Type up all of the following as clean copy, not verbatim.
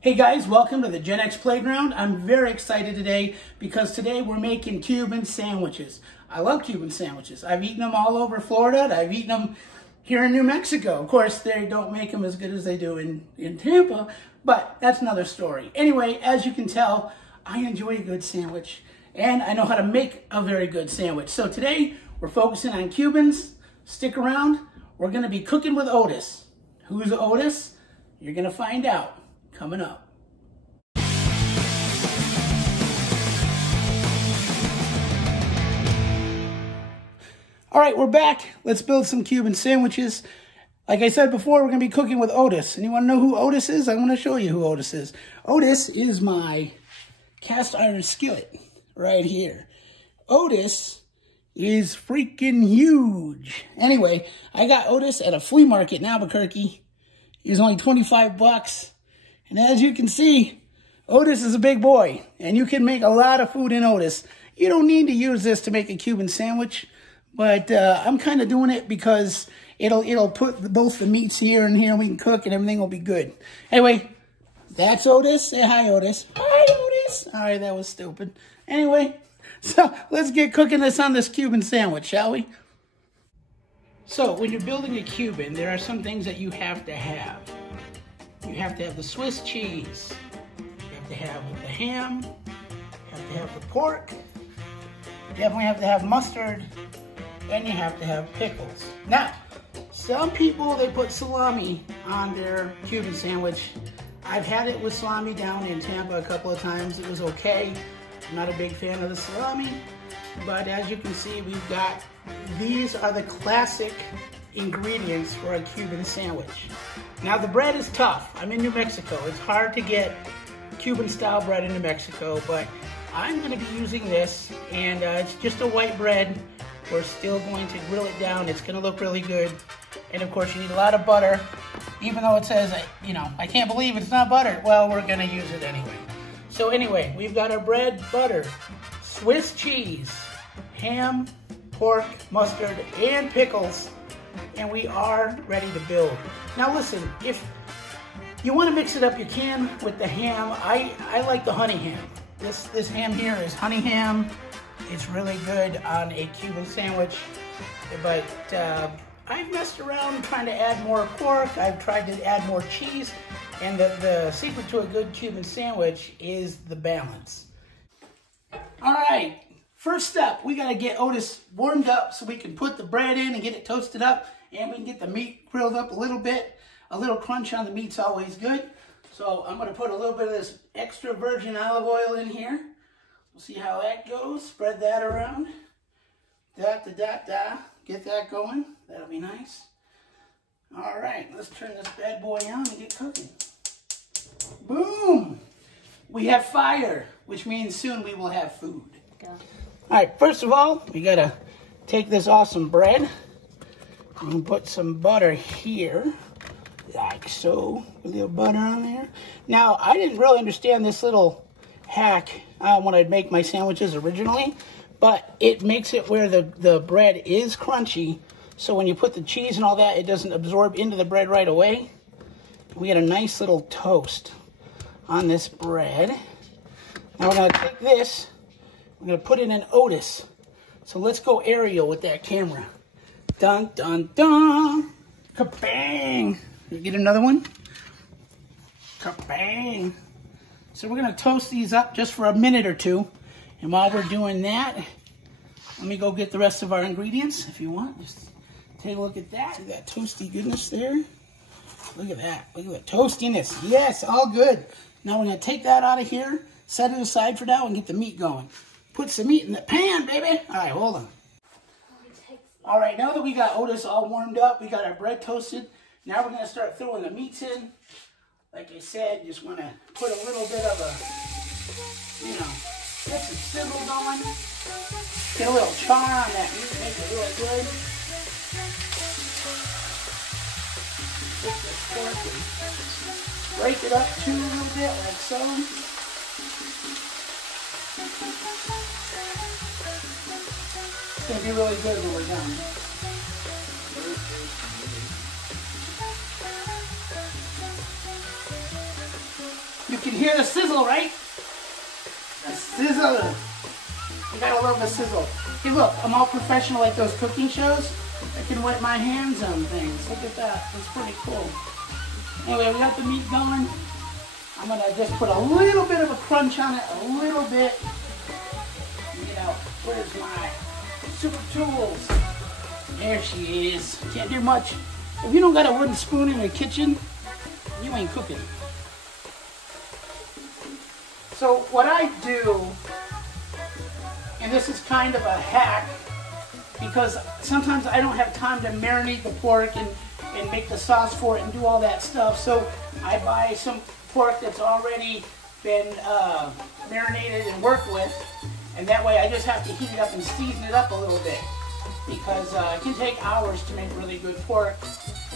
Hey guys, welcome to the Gen X Playground. I'm very excited today because today we're making Cuban sandwiches. I love Cuban sandwiches. I've eaten them all over Florida. I've eaten them here in New Mexico. Of course, they don't make them as good as they do in Tampa, but that's another story. Anyway, as you can tell, I enjoy a good sandwich and I know how to make a very good sandwich. So today we're focusing on Cubans. Stick around. We're going to be cooking with Otis. Who's Otis? You're going to find out. Coming up. All right, we're back. Let's build some Cuban sandwiches. Like I said before, we're going to be cooking with Otis. And you want to know who Otis is? I'm going to show you who Otis is. Otis is my cast iron skillet right here. Otis is freaking huge. Anyway, I got Otis at a flea market in Albuquerque. He was only 25 bucks. And as you can see, Otis is a big boy, and you can make a lot of food in Otis. You don't need to use this to make a Cuban sandwich, but I'm kind of doing it because it'll put both the meats here and here, and we can cook, and everything will be good. Anyway, that's Otis. Say hi, Otis. Hi, Otis. All right, that was stupid. Anyway, so let's get cooking this on this Cuban sandwich, shall we? So when you're building a Cuban, there are some things that you have to have. You have to have the Swiss cheese, you have to have the ham, you have to have the pork, you definitely have to have mustard, and you have to have pickles. Now, some people, they put salami on their Cuban sandwich. I've had it with salami down in Tampa a couple of times. It was okay. I'm not a big fan of the salami, but as you can see, we've got, these are the classic ingredients for a Cuban sandwich. Now the bread is tough. I'm in New Mexico. It's hard to get Cuban style bread in New Mexico, but I'm going to be using this, and it's just a white bread. We're still going to grill it down. It's going to look really good. And of course you need a lot of butter, even though it says, you know, I can't believe it's not butter. Well, we're going to use it anyway. So anyway, we've got our bread, butter, Swiss cheese, ham, pork, mustard, and pickles. And we are ready to build. Now listen, if you want to mix it up, you can with the ham. I like the honey ham. This ham here is honey ham. It's really good on a Cuban sandwich. But I've messed around trying to add more pork. I've tried to add more cheese. And the secret to a good Cuban sandwich is the balance. All right. First step, we got to get Otis warmed up so we can put the bread in and get it toasted up, and we can get the meat grilled up a little bit. A little crunch on the meat's always good. So I'm going to put a little bit of this extra virgin olive oil in here. We'll see how that goes. Spread that around. Get that going. That'll be nice. All right, let's turn this bad boy on and get cooking. Boom! We have fire, which means soon we will have food. Go. All right, first of all, we gotta take this awesome bread and put some butter here, like so. A little butter on there. Now, I didn't really understand this little hack when I'd make my sandwiches originally, but it makes it where the bread is crunchy, so when you put the cheese and all that, it doesn't absorb into the bread right away. We get a nice little toast on this bread. Now we're gonna take this, we're going to put it in Otis. So let's go aerial with that camera. Dun, dun, dun. Kabang. You get another one? Kabang. So we're going to toast these up just for a minute or two. And while we're doing that, let me go get the rest of our ingredients if you want. Just take a look at that. See that toasty goodness there? Look at that. Look at the toastiness. Yes, all good. Now we're going to take that out of here, set it aside for now, and get the meat going. Put some meat in the pan, baby. All right, hold on. All right, now that we got Otis all warmed up, we got our bread toasted. Now we're going to start throwing the meats in. Like I said, just want to put a little bit of a, you know, get some sizzle going. Get a little char on that meat, make it really good. Take this pork and break it up too a little bit, like so. It's going to be really good when we're done. You can hear the sizzle, right? The sizzle. You gotta love the sizzle. Hey look, I'm all professional like those cooking shows. I can wet my hands on things. Look at that, that's pretty cool. Anyway, we got the meat going. I'm gonna just put a little bit of a crunch on it, a little bit. You know, where's my super tools? There she is. Can't do much. If you don't got a wooden spoon in your kitchen, you ain't cooking. So what I do, and this is kind of a hack, because sometimes I don't have time to marinate the pork and make the sauce for it and do all that stuff. So I buy some pork that's already been marinated and worked with, and that way I just have to heat it up and season it up a little bit, because it can take hours to make really good pork.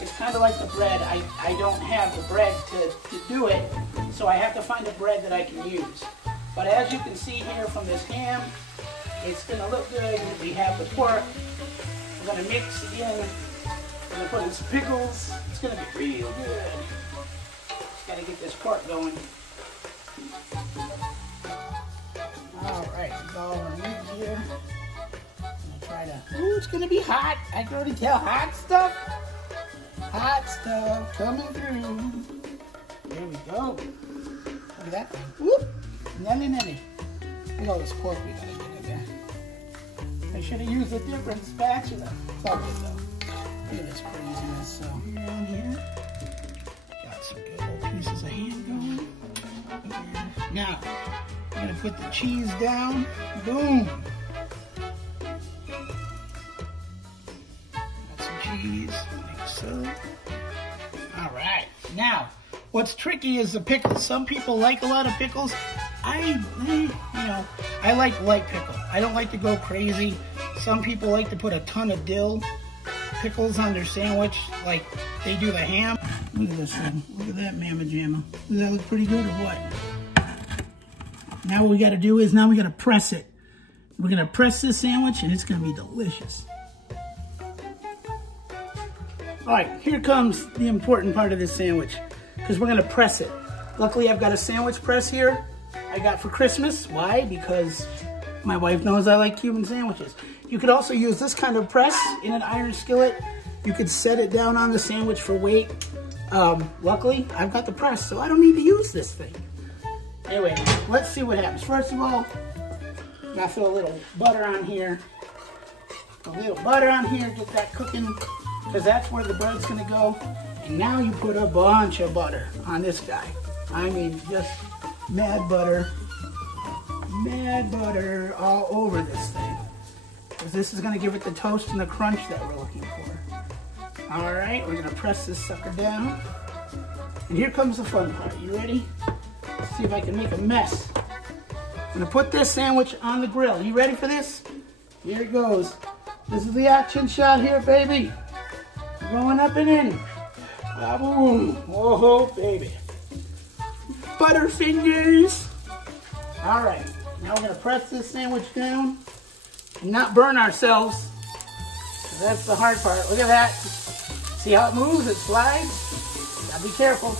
It's kind of like the bread. I don't have the bread to do it, so I have to find a bread that I can use. But as you can see here from this ham, it's going to look good. We have the pork. We're going to mix it in. We're going to put in some pickles. It's going to be real good. Just got to get this pork going. All right, it's all our meat here. I'm going to try to, ooh, it's going to be hot. I can already tell hot stuff. Hot stuff coming through. There we go. Look at that thing. Whoop. Nelly nelly. Look at all this pork we gotta get in there. I should have used a different spatula. It's all good though. Look at this craziness. So around here, got some good old pieces of ham going. Now, I'm gonna put the cheese down. Boom. Got some cheese, like so. All right. Now, what's tricky is the pickles. Some people like a lot of pickles. I like light pickle. I don't like to go crazy. Some people like to put a ton of dill pickles on their sandwich, like they do the ham. Look at this thing. Look at that mamma jamma. Does that look pretty good or what? Now what we got to do is now we got to press it. We're going to press this sandwich and it's going to be delicious. All right, here comes the important part of this sandwich, because we're going to press it. Luckily, I've got a sandwich press here I got for Christmas. Why? Because my wife knows I like Cuban sandwiches. You could also use this kind of press in an iron skillet. You could set it down on the sandwich for weight. Luckily, I've got the press, so I don't need to use this thing. Anyway, let's see what happens. First of all, I'm gonna throw a little butter on here. A little butter on here, get that cooking, because that's where the bread's gonna go. And now you put a bunch of butter on this guy. I mean, just mad butter all over this thing. Because this is gonna give it the toast and the crunch that we're looking for. All right, we're gonna press this sucker down. And here comes the fun part. You ready? Let's see if I can make a mess. I'm gonna put this sandwich on the grill. You ready for this? Here it goes. This is the action shot here, baby. Going up and in. Boom. Oh, baby. Butterfingers. All right. Now we're going to press this sandwich down and not burn ourselves. That's the hard part. Look at that. See how it moves? It slides. Gotta be careful.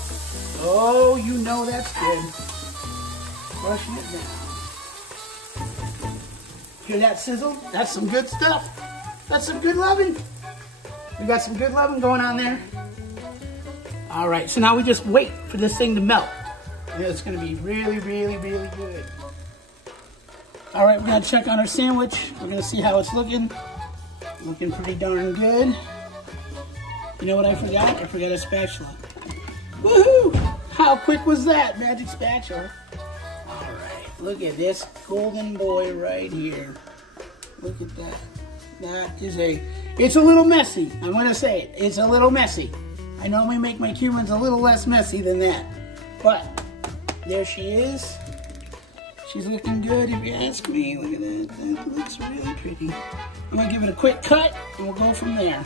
Oh, you know that's good. Brushing it down. Hear that sizzle? That's some good stuff. That's some good loving. We got some good loving going on there. All right, so now we just wait for this thing to melt. And it's gonna be really, really, really good. All right, we're gonna check on our sandwich. We're gonna see how it's looking. Looking pretty darn good. You know what I forgot? I forgot a spatula. Woohoo! How quick was that, magic spatula? All right, look at this golden boy right here. Look at that. That is it's a little messy. I'm gonna say it. It's a little messy. I normally make my Cubans a little less messy than that. But there she is. She's looking good if you ask me. Look at that. That looks really pretty. I'm gonna give it a quick cut and we'll go from there.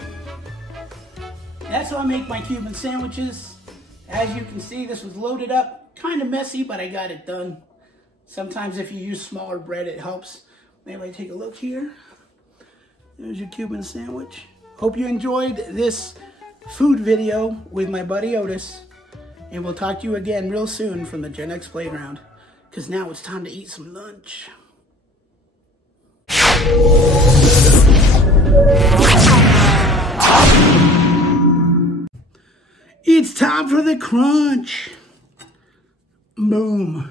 That's how I make my Cuban sandwiches. As you can see, this was loaded up. Kind of messy, but I got it done. Sometimes if you use smaller bread, it helps. Maybe take a look here. There's your Cuban sandwich. Hope you enjoyed this food video with my buddy Otis. And we'll talk to you again real soon from the Gen X Playground. Because now it's time to eat some lunch. It's time for the crunch. Boom.